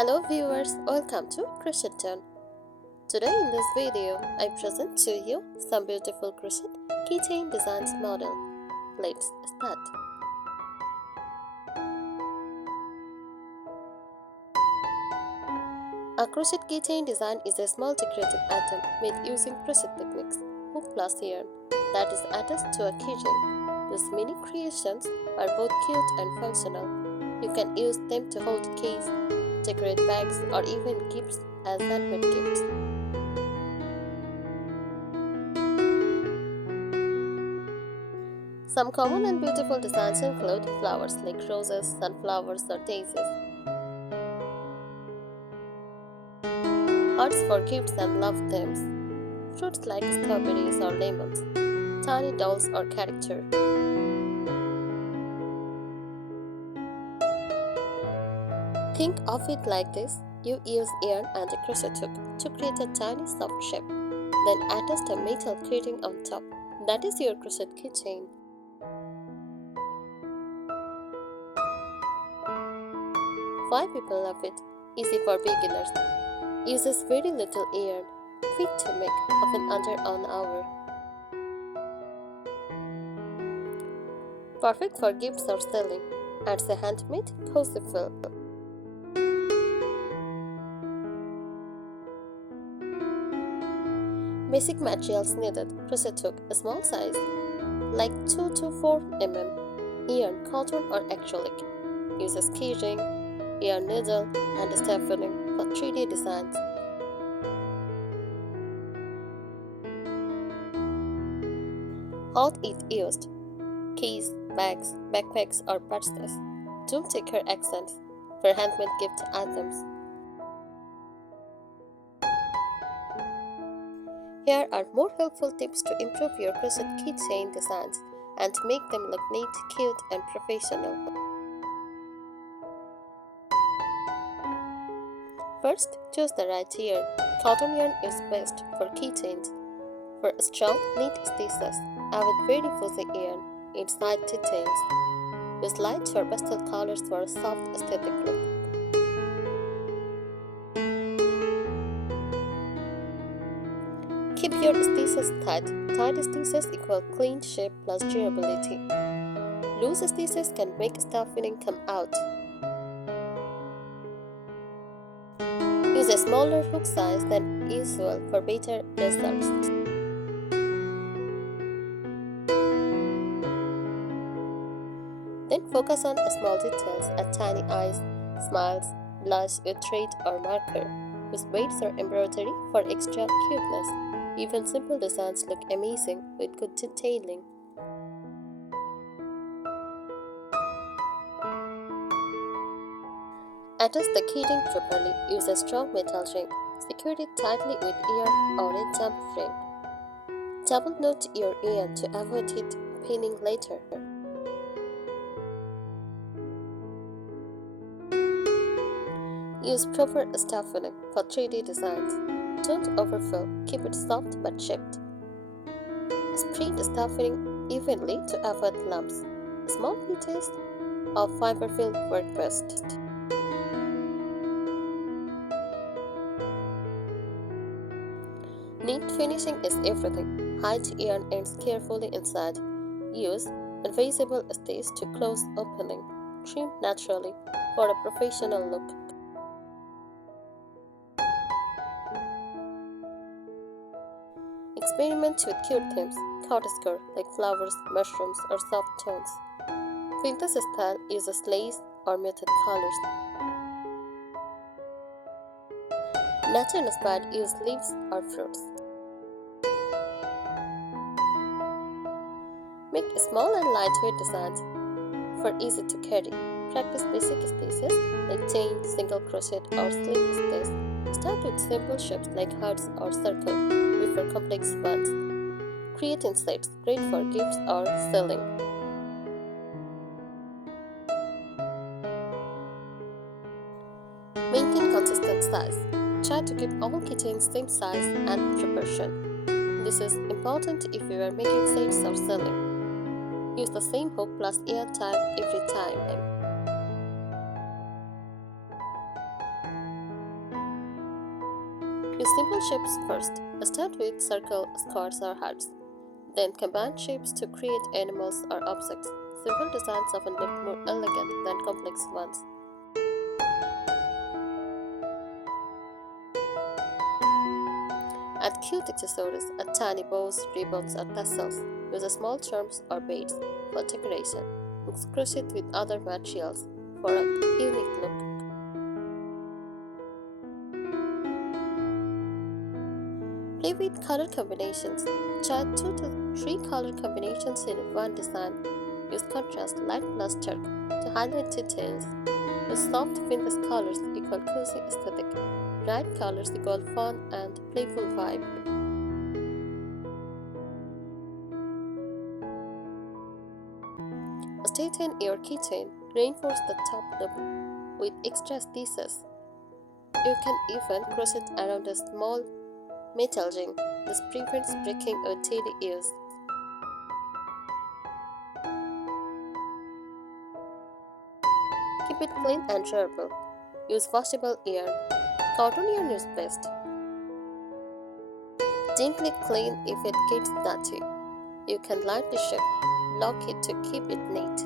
Hello viewers, welcome to Crocheting. Today in this video, I present to you some beautiful crochet keychain designs model. Let's start. A crochet keychain design is a small decorative item made using crochet techniques, hook plus yarn, that is attached to a keychain. These mini creations are both cute and functional. You can use them to hold keys, decorate bags, or even gifts as handmade gifts. Some common and beautiful designs include flowers like roses, sunflowers, or daisies, hearts for gifts and love themes, fruits like strawberries or lemons, tiny dolls or characters. Think of it like this: you use yarn and a crochet hook to create a tiny soft shape, then attach a metal creating on top. That is your crochet keychain. 5 people love it. Easy for beginners. Uses very little yarn. Quick to make, often under an hour. Perfect for gifts or selling. Adds a handmade, cozy feel. Basic materials needed: crochet hook, a small size, like 2 to 4 mm, yarn, cotton or acrylic. Uses keyring, yarn needle, and stapling for 3D designs. Hold it used: keys, bags, backpacks, or purses. Jewel ticker accents for handmade gift items. Here are more helpful tips to improve your crochet keychain designs and make them look neat, cute, and professional. First, choose the right yarn. Cotton yarn is best for keychains. For strong, neat stitches, avoid very fuzzy yarn inside details. Use light or pastel colors for a soft aesthetic look. Keep your stitches tight. Tight stitches equal clean shape plus durability. Loose stitches can make stuffing come out. Use a smaller hook size than usual for better results. Then focus on small details, tiny eyes, smiles, blush with thread or marker. Use beads or embroidery for extra cuteness. Even simple designs look amazing with good detailing. Attach the keyring properly. Use a strong metal ring. Secure it tightly with yarn or a jump ring. Double knot your yarn to avoid it pinning later. Use proper stuffing for 3D designs. Don't overfill, keep it soft but shaped. Spread stuffing evenly to avoid lumps. Small pieces of fiber fill work best. Neat finishing is everything. Hide yarn ends carefully inside. Use invisible stitch to close opening. Trim naturally for a professional look. Experiment with cute themes, corkscrew like flowers, mushrooms, or soft tones. Vintage style uses lace or muted colors. Nature-inspired use leaves or fruits. Make small and lightweight designs for easy to carry. Practice basic stitches like chain, single crochet, or slip stitch. Start with simple shapes like hearts or circles before complex ones. Creating sets great for gifts or selling. Maintain consistent size. Try to keep all keychains same size and proportion. This is important if you are making sets or selling. Use the same hook plus yarn type every time. simple shapes first. Start with circle, squares, or hearts. Then combine shapes to create animals or objects. Simple designs often look more elegant than complex ones. Add cute accessories, add tiny bows, ribbons, or tassels. Use small charms or beads for decoration. Mix crochet with other materials for a unique look. Play with color combinations. Try 2 to 3 color combinations in one design. Use contrast, light plus dark to highlight details. Use soft vintage colors equal cozy aesthetic. Bright colors equal fun and playful vibe. Straighten your keychain. Reinforce the top loop with extra stitches. You can even cross it around a small metal ring. This prevents breaking or daily use. Keep it clean and durable. Use washable yarn. Cotton yarn is best. Gently clean if it gets dirty. You can lightly shake, lock it to keep it neat.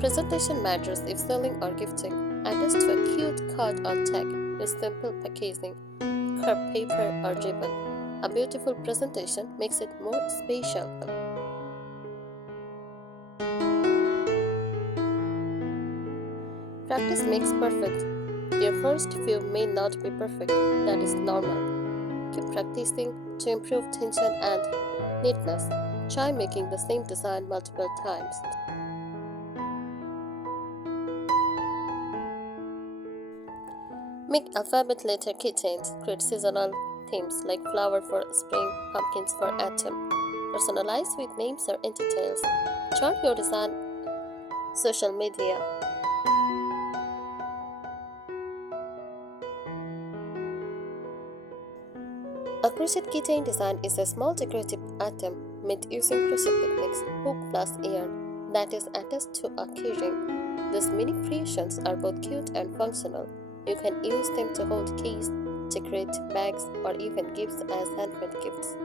Presentation matters if selling or gifting. Add this to a cute card or tag. Use simple packaging, curved paper or ribbon. A beautiful presentation makes it more special. Practice makes perfect. Your first few may not be perfect, that is normal. Keep practicing to improve tension and neatness. Try making the same design multiple times. Make alphabet letter keychains. Create seasonal themes like flower for spring, pumpkins for autumn. Personalize with names or details. Chart your design social media. A crochet keychain design is a small decorative item made using crochet techniques, hook plus yarn, that is attached to a keyring. These mini creations are both cute and functional. You can use them to hold keys, decorate bags, or even gifts as handmade gifts.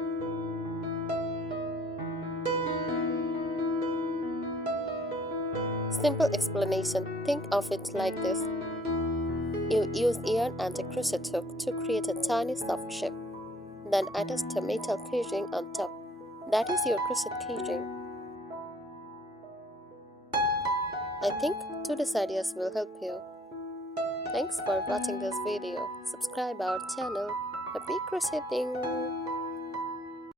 Simple explanation. Think of it like this. You use yarn and a crochet hook to create a tiny soft shape. Then attach a metal keyring on top. That is your crochet keyring. I think today's ideas will help you. Thanks for watching this video. Subscribe our channel. Happy crocheting!